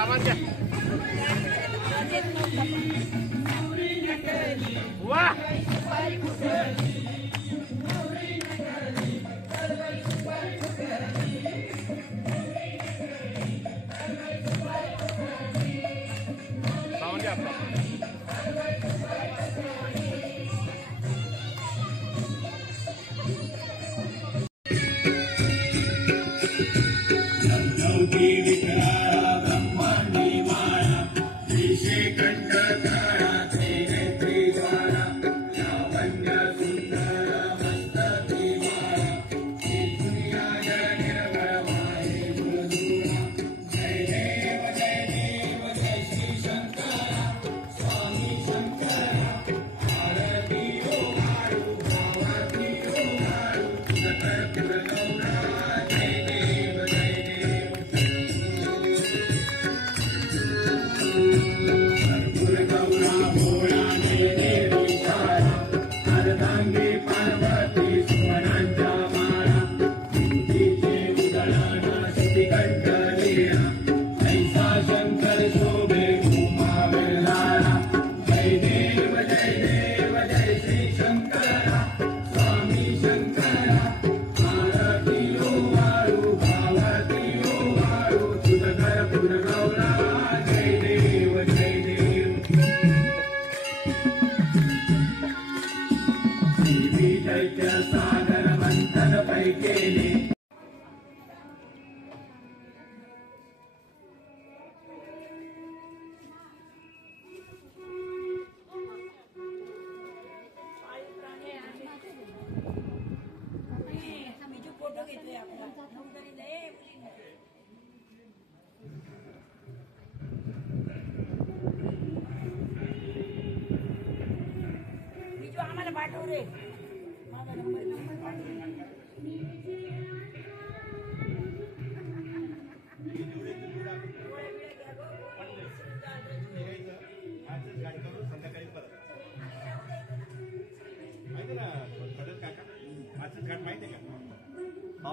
सामान घ्या. वाह सामान घ्या.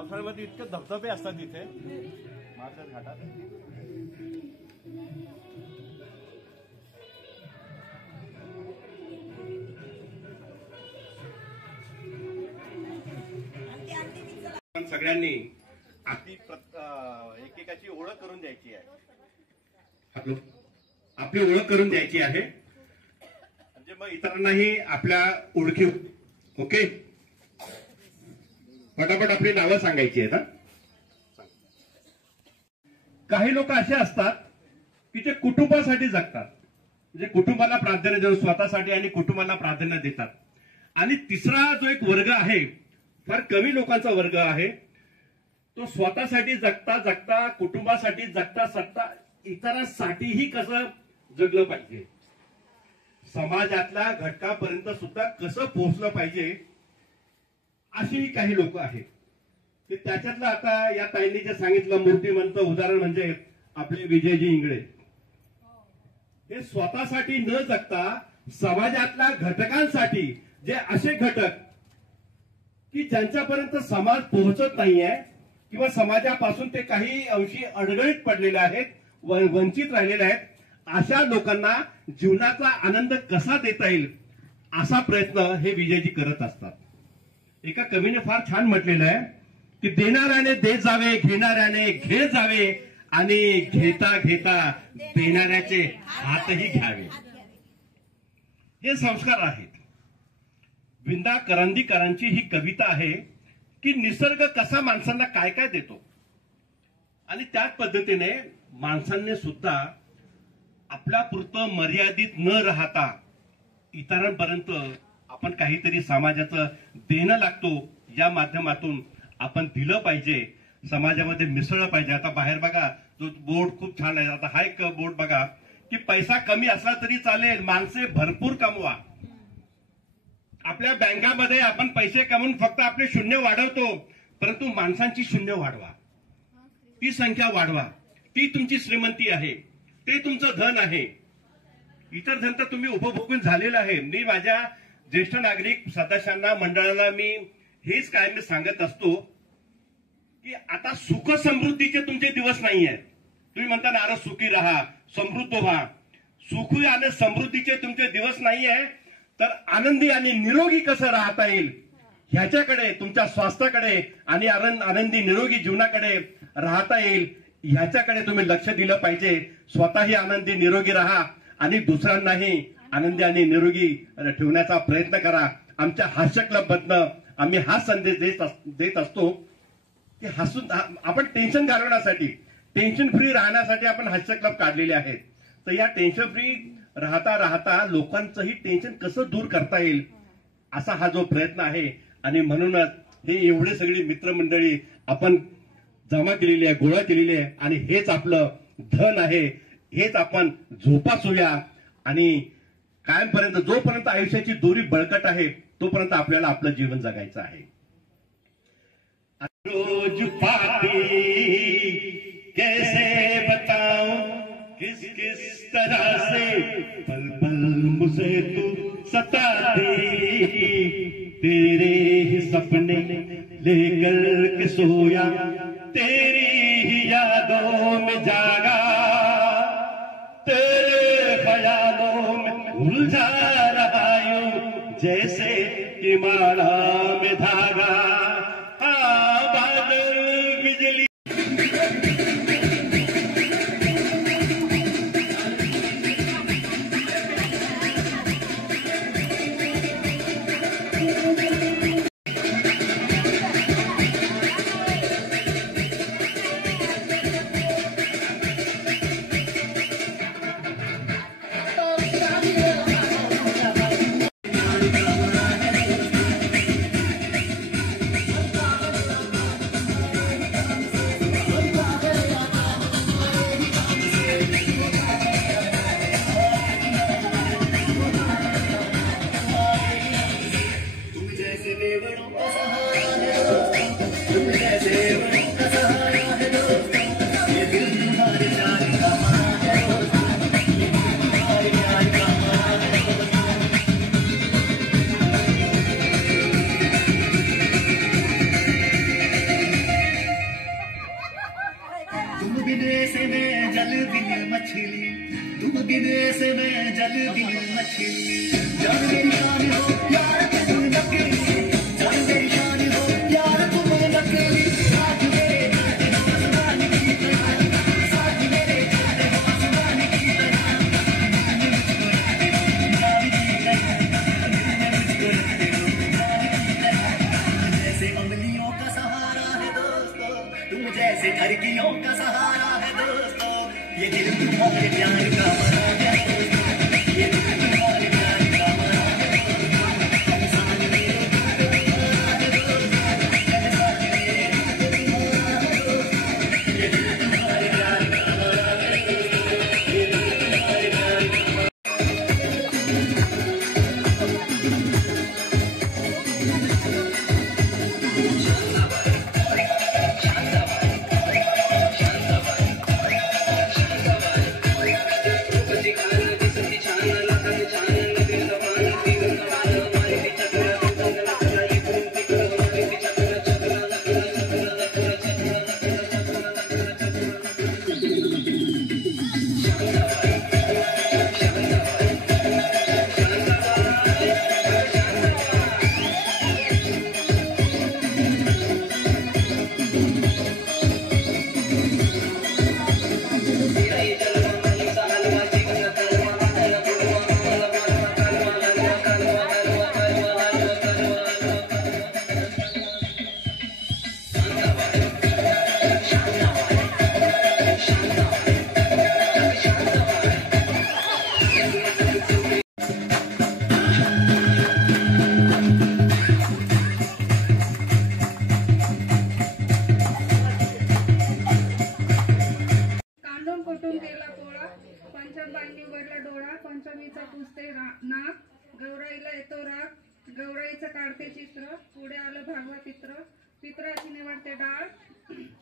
पावसाळ्यामध्ये इतके धबधबे असतात इथे माळशेज घाटात. सगळ्यांनी एकेकाची ओळख करून द्यायची आहे. आपली ओळख करून द्यायची आहे म्हणजे मग इतरांनाही आपल्या ओळखी. ओके, पटापट आपली नावं सांगायची आहेत. काही लोक असे असतात की जे कुटुंबासाठी जगतात, म्हणजे कुटुंबाला प्राधान्य देऊन स्वतःसाठी आणि कुटुंबाला प्राधान्य देतात. आणि तिसरा जो एक वर्ग आहे, फार कमी लोकांचा वर्ग आहे, तो स्वतःसाठी जगता जगता, कुटुंबासाठी जगता जगता इतरांसाठीही कसं जगलं पाहिजे, समाजातल्या घटकापर्यंत सुद्धा कसं पोहोचलं पाहिजे, अशीही काही लोक आहेत. त्याच्यातलं आता या ताईंनी जे सांगितलं मूर्तिमंत उदाहरण म्हणजे आपले विजयजी इंगळे. हे स्वतःसाठी न जगता समाजातल्या घटकांसाठी, जे असे घटक की ज्यांच्यापर्यंत समाज पोहोचत नाहीये किंवा समाजापासून ते काही अंशी अडगळीत पडलेले आहेत, वंचित राहिलेले आहेत, अशा लोकांना जीवनाचा आनंद कसा देता येईल असा प्रयत्न हे विजयजी करत असतात. एका कवीने फार छान म्हटलेलं आहे की देणाऱ्याने दे जावे, घेणाऱ्याने घे जावे आणि घेता घेता देणाऱ्याचे हातही घ्यावे. हे संस्कार आहेत. विंदा करंदीकरांची ही कविता आहे की निसर्ग कसा माणसांना काय काय देतो आणि त्याच पद्धतीने माणसांनी सुद्धा आपल्यापुरतं मर्यादित न राहता इतरांपर्यंत आपण काहीतरी समाजाचं देणं लागतो, या माध्यमातून आपण दिलं पाहिजे, समाजामध्ये मिसळलं पाहिजे. आता बाहेर बघा, जो बोर्ड खूप छान आहे. आता हा एक बोर्ड बघा की पैसा कमी असला तरी चालेल, माणसे भरपूर कमवा. आपल्या बँकामध्ये आपण पैसे कमवून फक्त आपले शून्य वाढवतो, परंतु माणसांची शून्य वाढवा, ती संख्या वाढवा. ती तुमची श्रीमंती आहे, ते तुमचं धन आहे. इतर धन तर तुम्ही उपभोगून झालेलं आहे. मी माझ्या ज्येष्ठ नागरिक सदस्यांना, मंडळाला मी हेच काय मी सांगत असतो की आता सुख समृद्धीचे तुमचे दिवस नाही आहेत. तुम्ही म्हणता ना, अरे सुखी राहा, समृद्ध व्हा. सुखी आणि समृद्धीचे तुमचे दिवस नाही आहे, तर आनंदी आणि निरोगी कसं राहता येईल ह्याच्याकडे, तुमच्या स्वास्थ्याकडे आणि आनंदी निरोगी जीवनाकडे राहता येईल ह्याच्याकडे तुम्ही लक्ष दिलं पाहिजे. स्वतःही आनंदी निरोगी राहा आणि दुसऱ्यांनाही आनंदी आणि निरोगी ठेवण्याचा प्रयत्न करा. आमच्या हास्य क्लब मधनं आम्ही हा संदेश देत असतो की हसून आपण टेन्शन घालवण्यासाठी, टेन्शन फ्री राहण्यासाठी आपण हास्य क्लब काढलेले आहेत. तर या टेन्शन फ्री राहता राहता लोकांचंही टेन्शन कसं दूर करता येईल असा हा जो प्रयत्न आहे. आणि म्हणूनच हे एवढे सगळी मित्रमंडळी आपण जमा केलेली आहे, गोळा केलेली आहे आणि हेच आपलं धन आहे. हेच आपण जोपासूया आणि कायमपर्यंत, जोपर्यंत आयुष्याची दोरी बळकट आहे तोपर्यंत आपल्याला आपलं जीवन जगायचं आहे. रोज पाती कैसे बताऊं किस किस तरह से पल पल मुझे तू सताती, तेरे ही सपने लेकर के सोया, तेरी ही यादों में जागा, तेरे ख्यालों में उलझा रहा यूं जैसे कि माला में धागा. बादल बिजली तुम बिन ऐसे मैं जल बिन मछली, तुम बिन ऐसे मैं जल बिन मछली। जान मेरी शान हो यार तुम नकली, जान मेरी शान हो यार तुम नकली। साथ मेरे जाते हो आसमान की तरह, साथ मेरे जाते हो आसमान की तरह। जैसे अंगलियों का सहारा है दोस्तों, तुम जैसे ठरकियों का सहारा है दोस्तों। ये दिल तुम्हारे प्यार का मरा है दोस्तों, ये दिल तुम्हारे प्यार का मरा है दोस्तों। इंसान मेरे तुम्हारा है दोस्तों, इंसान मेरे तुम्हारा है दोस्तों। ये दिल तुम्हारे प्यार का मरा है दोस्तों, ये दिल तुम्हारे प्यार का मरा। कोटून केला पोळा, पंचमबाईंनी उघडला डोळा, पंचमीचा पुसते नाक, गौराईला येतो राग, गौराईचं काढते चित्र, पुढे आलं भागवा पित्र, पित्राची निवडते डाळ,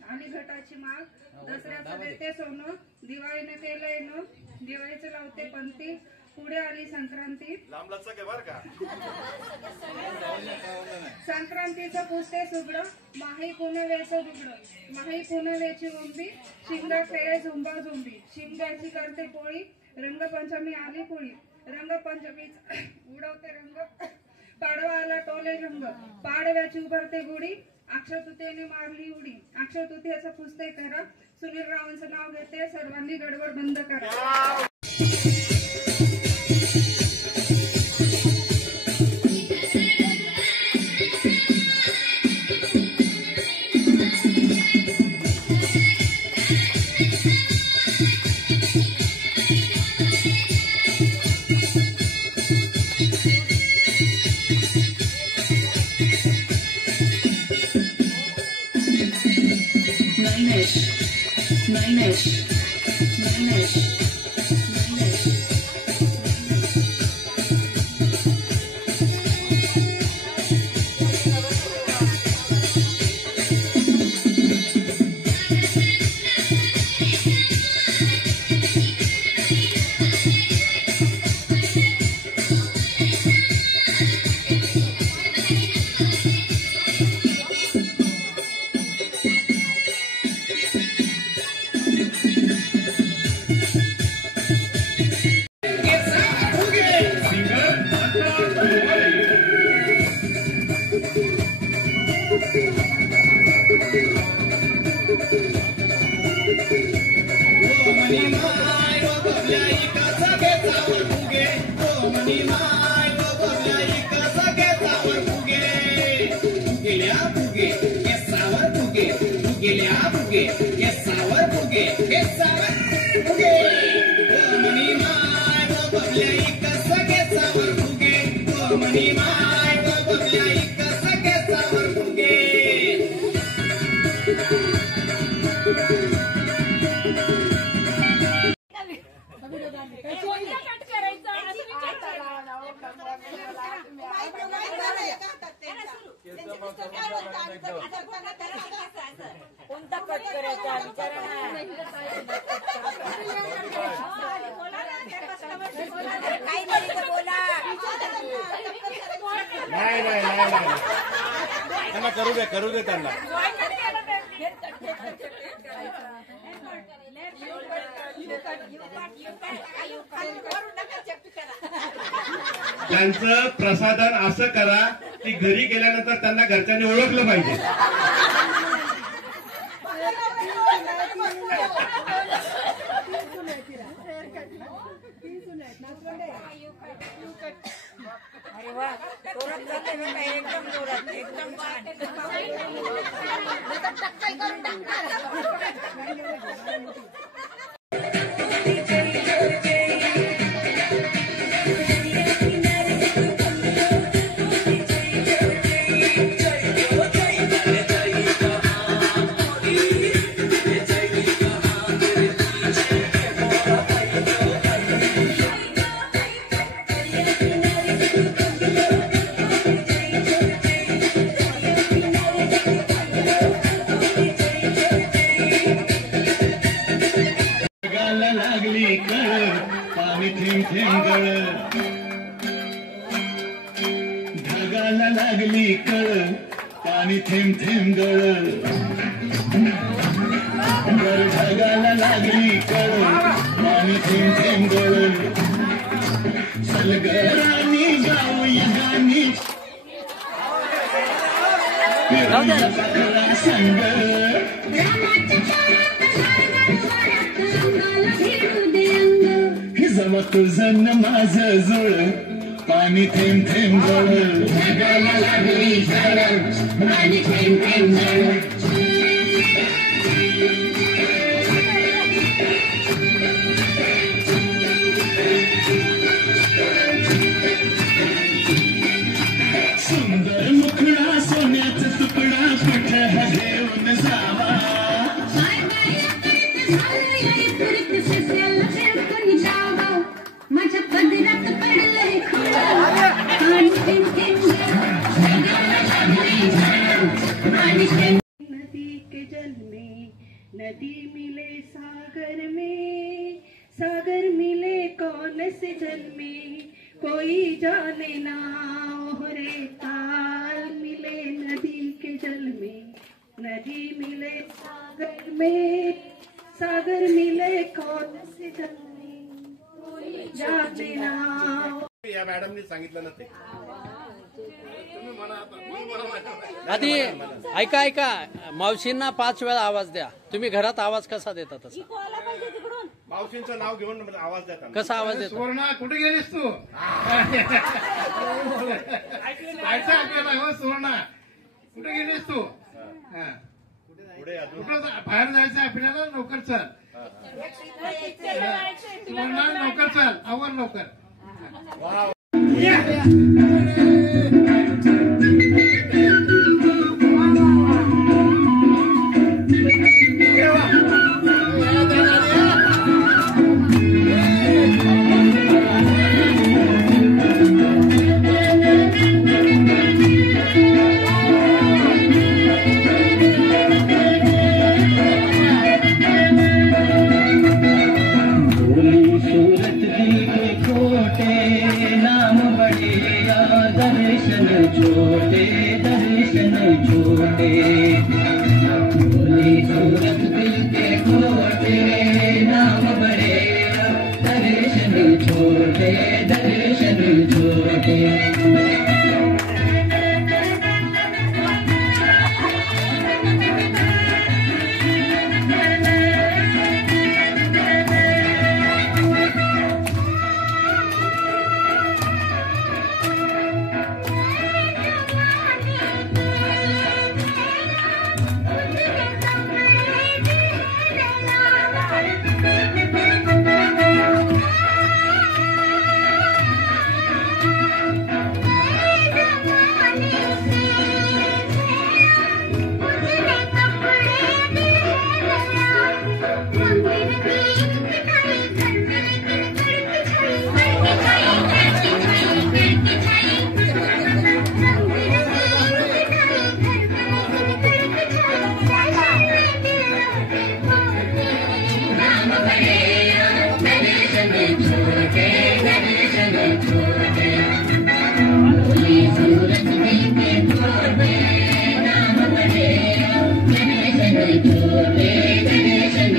आणि घटाची माग, दसऱ्याचं देते सोनं, दिवाळीने केलं येणं, दिवाळीचं लावते पंथी, पुढे आली संक्रांती, संक्रांतीचं पुसते सुगडं, माही पुनवेचं दुगडं, माही पुनवेची ओंबी, शिंगा खेळे झुंबा झुंबी, शिमग्याची करते पोळी, रंगपंचमी आली पुळी, रंगपंचमीच उडवते रंग, पाडवा आला टोले रंग, पाडव्याची उभारते गुढी, अक्षतृतीयेने मारली उडी, अक्षतृतीयेचं पुसते करा, सुनील रावांचं नाव घेते, सर्वांनी गडबड बंद करा. कोणता कट करायचा विचारा त्यांना करू दे त्यांना. त्यांचं प्रसाधन असं करा की घरी गेल्यानंतर त्यांना घरच्यांनी ओळखलं पाहिजे. अरे वा, जोरात चाललंय बघा, एकदम जोरात, एकदम छान. लागली कळ पाणी थेंब थेंब गळ, ढगाला लागली कळ पाणी थेंब थेंब गळ, ढगाला लागली कळ पाणी थेंब थेंब गळ, सलगरानी गाऊया गाणी फिरूया संग, जमा तुझं माझं जुळ पाणी थेंब थेंब गळ, ढगाला लागली कळ पाणी थेंब थेंब गळ. सुंदर मुखडा सोन्याचा तुकडा कुठ घेऊन जावा, माझ्या पदरात पडलंय नदी के जल में नदी मिले सागर में, सागर मिले कौन से जल में कोई जाने ना, ओहरे ताल मिले नदी के जल में, नदी मिले सागर में, सागर मिले कौन से जल में कोई जाने ना. या मॅडमनी सांगितलं ना ते. आधी ऐका ऐका, मावशींना 5 वेळा आवाज द्या. तुम्ही घरात आवाज कसा देता तसा? मावशींचं नाव घेऊन आवाज देतात. कसा आवाज देता? सुवर्णा कुठे गेलीस तू? सुवर्णा कुठे गेलीस तू? पुढे कुठं बाहेर जायचं आपल्याला, लवकर चल. सुवर्णा लवकर चल, आवर लवकर.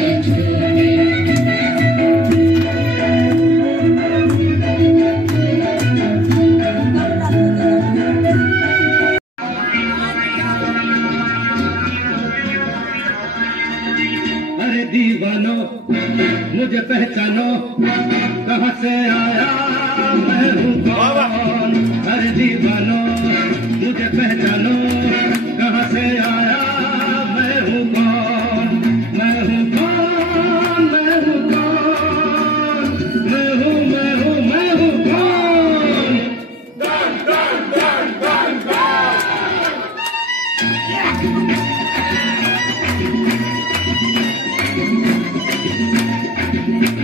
Thank you. दीवानो मुझे पहचानो कहाँ से आया मैं हूँ कौन। अरे दीवानो मुझे पहचानो कहाँ से आया मैं हूँ कौन। मैं हूँ कौन, मैं हूँ कौन, मैं हूँ मैं हूँ मैं हूँ कौन।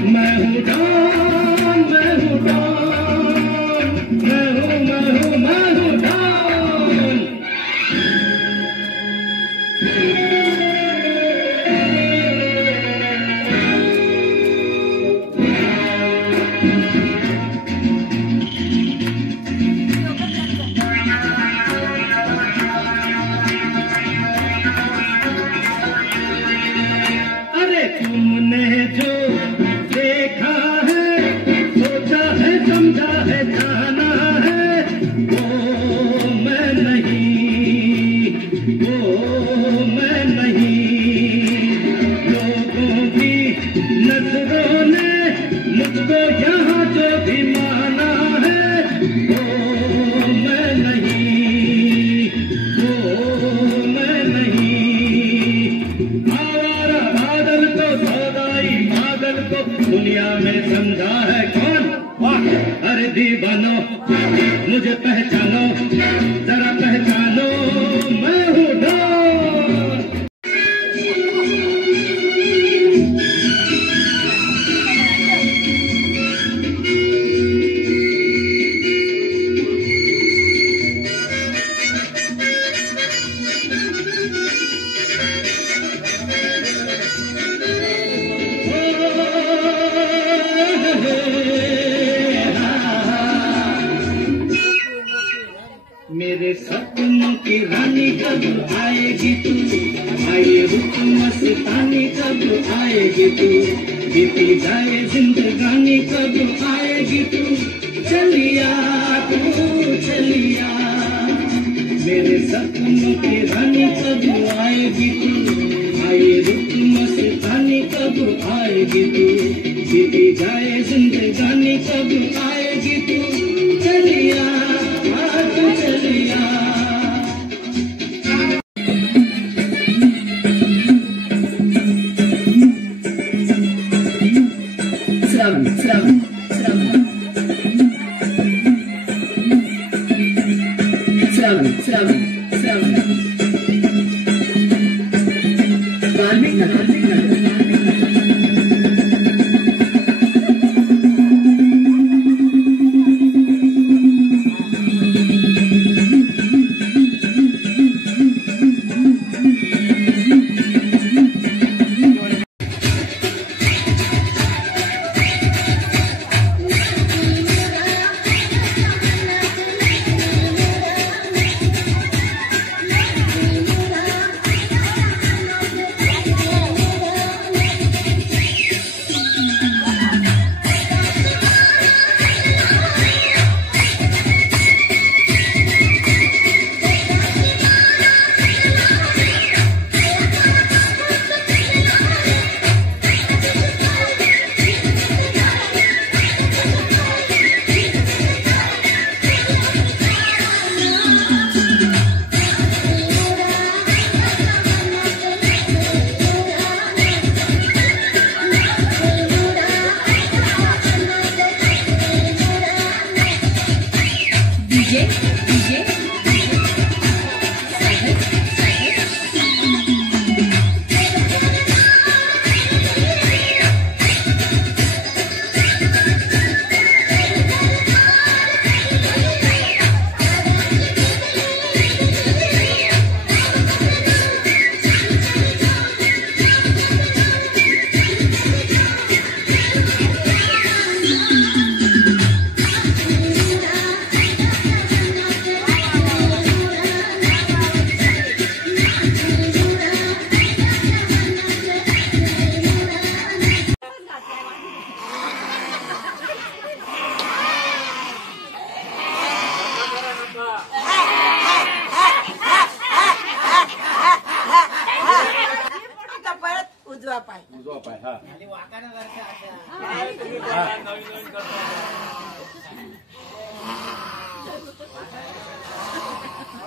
मैं हूँ डॉन, मैं हूँ डॉन, मैं हूँ मैं हूँ मैं हूँ डॉन। अरे तुमने जो देखा है सोचा है समझा है जाना है वो मैं नहीं, वो मैं नहीं। लोगों की नजरों ने मुझको यहाँ जो भी माना है वो मैं नहीं, वो मैं नहीं। आवारा बादल को सौदाई पागल को दुनिया में समझा है कौन। अरे दीवानो मुझे पहचानो जरा पहचानो मैं हूँ डॉन। मेरे सपनों की रानी कब आएगी तू, आए रुक मस्तानी कब आएगी तू, बीती जाए जिंदगानी कब आएगी तू, चलिया तू चलिया। मेरे सपनों की रानी कब आएगी तू, आए रुक मस्तानी कब आएगी तू, बीती जाए जिंदगानी कब आएगी तू, चलिया तू चलिया। श्रवण श्रवण श्रवण श्रवण श्रवण श्रवण वाल्मीकि नगर। उजवा पाय उजवा पाय. हा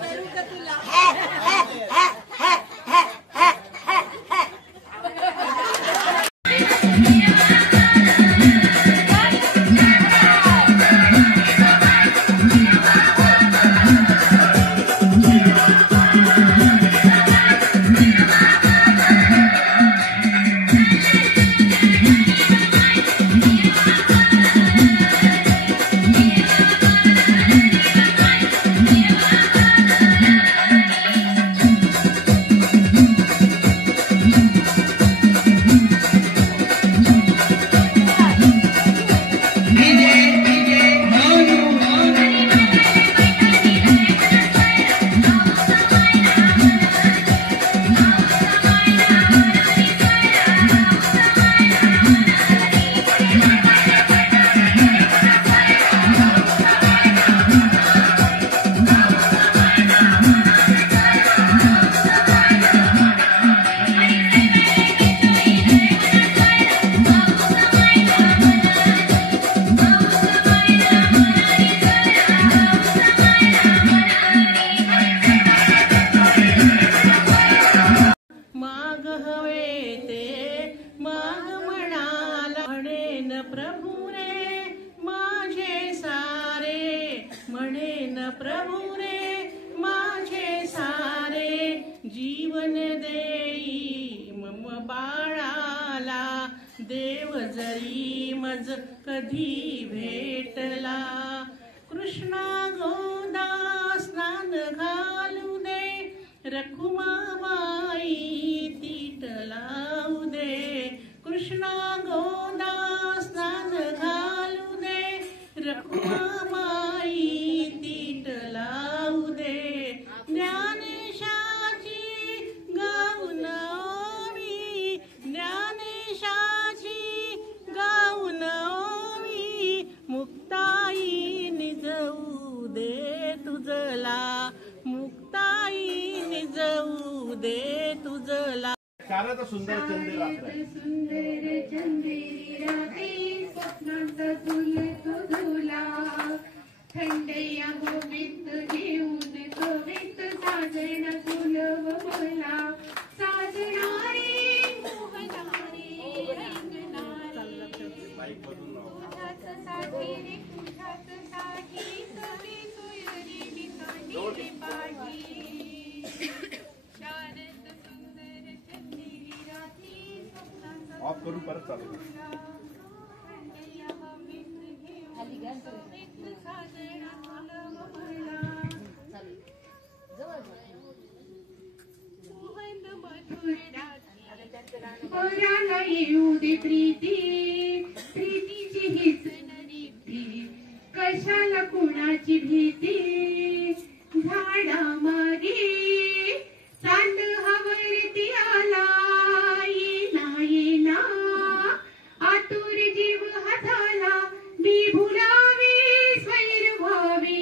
करू का तुला प्रभु रे माझे सारे जीवन देई मम बाळाला देव जरी मज कधी भेटला कृष्णा गोदा स्नान घालू दे रखुमाबाई तीट लावू दे कृष्णा गोदा स्नान घालू दे रखुमाबाई तीट लावू दे ज्ञानेशाची गाऊन ओवी ज्ञानेशाची गाऊन ओवी मुक्ताई निजवू दे तुझला मुक्ताई निजवू दे तुझला शारद सुंदर चंद्र रात्र सुंदर चंदेरी रात्री स्वप्नात झुलतो झुला थंडया गोविंद घेऊन कवित साजना झुलव मला साजणारी मोहनारी रंगणारी तुझ्याच साठी कवी तुयरी विसांडी पाठी शारद सुंदर चंदेरी रात्री स्वप्नात ऑफ करून परत चालू पोराला येऊ दे प्रीती प्रीतीची हीच रीती कशाला कुणाची भीती झाडा मागे चांद हवरती आला येना आतुर जीव हाताला मी भुलावे स्वैर व्हावे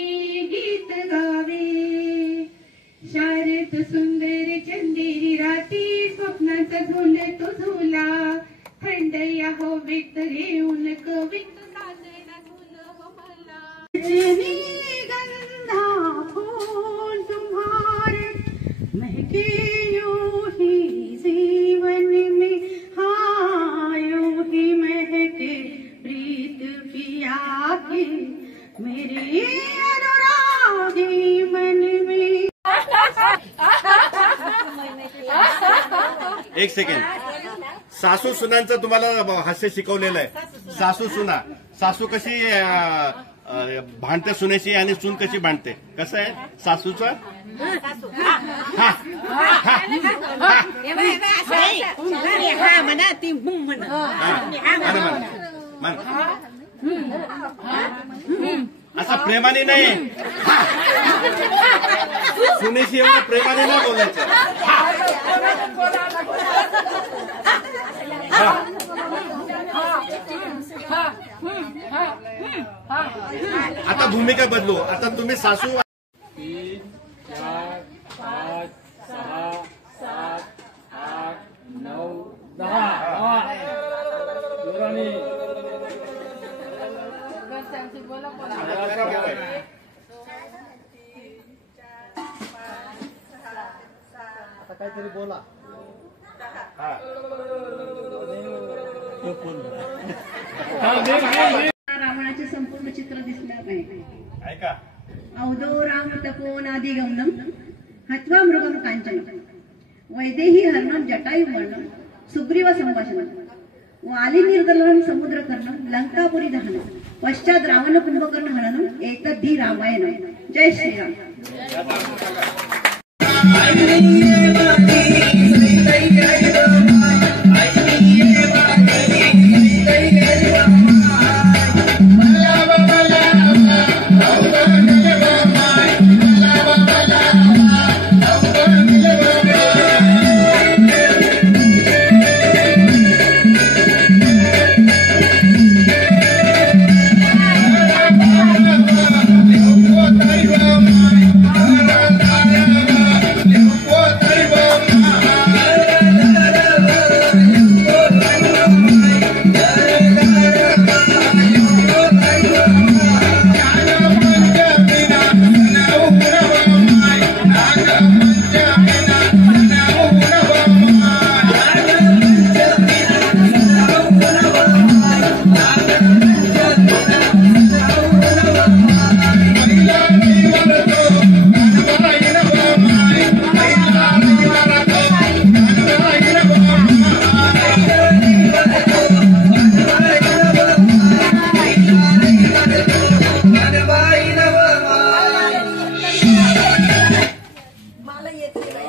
गीत गावे शारद सुंदर चंदेरी राती स्वप्नात झुलतो झुला थंडया हवेत घेऊन कवित साजना झुलव मला रजनीगंधा फूल तुम्हारे महके यूं ही जीवन में हाँ यूं ही महके प्रीत पिया की मेरे अनुरागी मन में एक सेकंड सासू सुनांचं तुम्हाला हास्य शिकवलेलं आहे सासू सुना सासू कशी भांडते सुनेशी आणि सून कशी भांडते कसं आहे सासूचं हा म्हणा ती म्हणा असं प्रेमाने नाही सुनेशी एवढं प्रेमाने नाही बोलायचं आता भूमिका बदलू आता तुम्ही सासू 3, 4, 5, 6, 7, 8, 9, 10 काहीतरी बोला. रावणाचे संपूर्ण चित्र दिसणार नाही. ऐका. औदो राम तपोनादि गमनम हत्वा मृगम कांचन वैदेही हरणम जटायु वर्णम सुग्रीव संभाषणम वाली निर्दलनम समुद्र कर्णम लंकापुरी दहनम पश्चात रावण कुंभकर्ण हननम एतद्धि रामायणम. जय श्रीराम.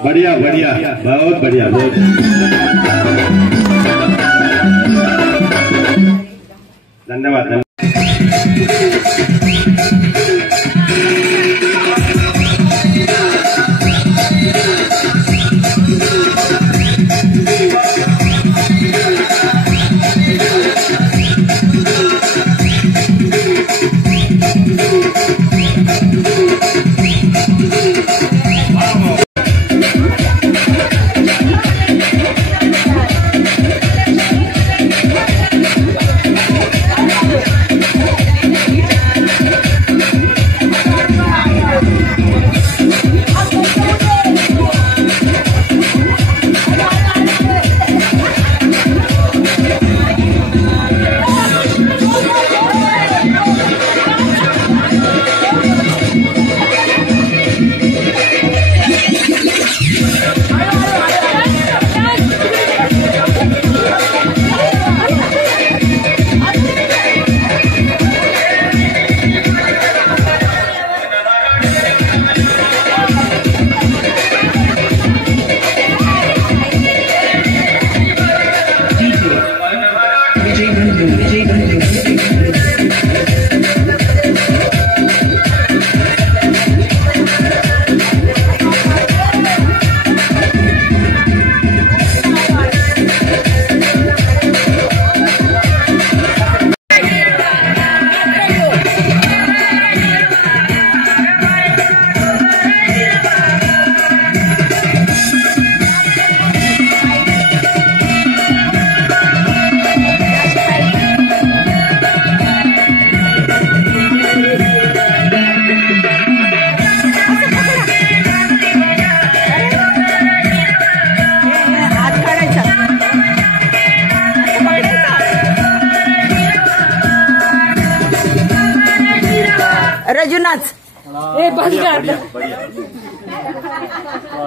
बढ़िया बढ़िया, बहुत बढ़िया, बहुत धन्यवाद. रजुनाच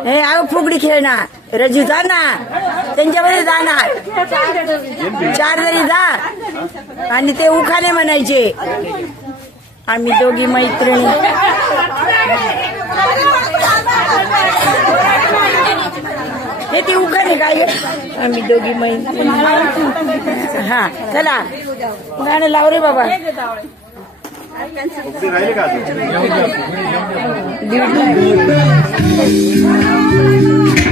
हे आव फुगडी खेळणार रजू जाणार त्यांच्यामध्ये जाणार 4 जरी जा आणि ते उखाणे म्हणायचे. आम्ही दोघी मैत्रिणी हे ती उखाणे काय आम्ही दोघी मैत्रिणी. हा चला गाणं लाव रे बाबा. राहिले का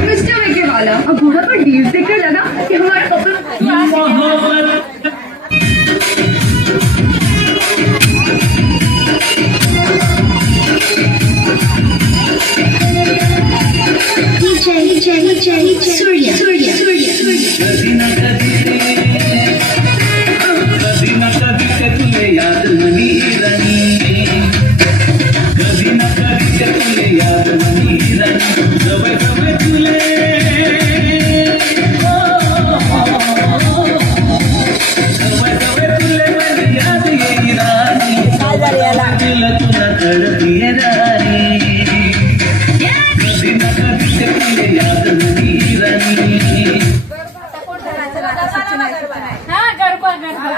मिस्टर वेकेवाला अब घोड़ा पर डील देखकर लगा कि हमारा कपल सूर्य सूर्य कभी न कभी तुले याद नहीं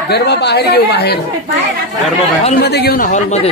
गरबा बाहेर घेऊ, बाहेर हॉलमध्ये घेऊ ना, हॉलमध्ये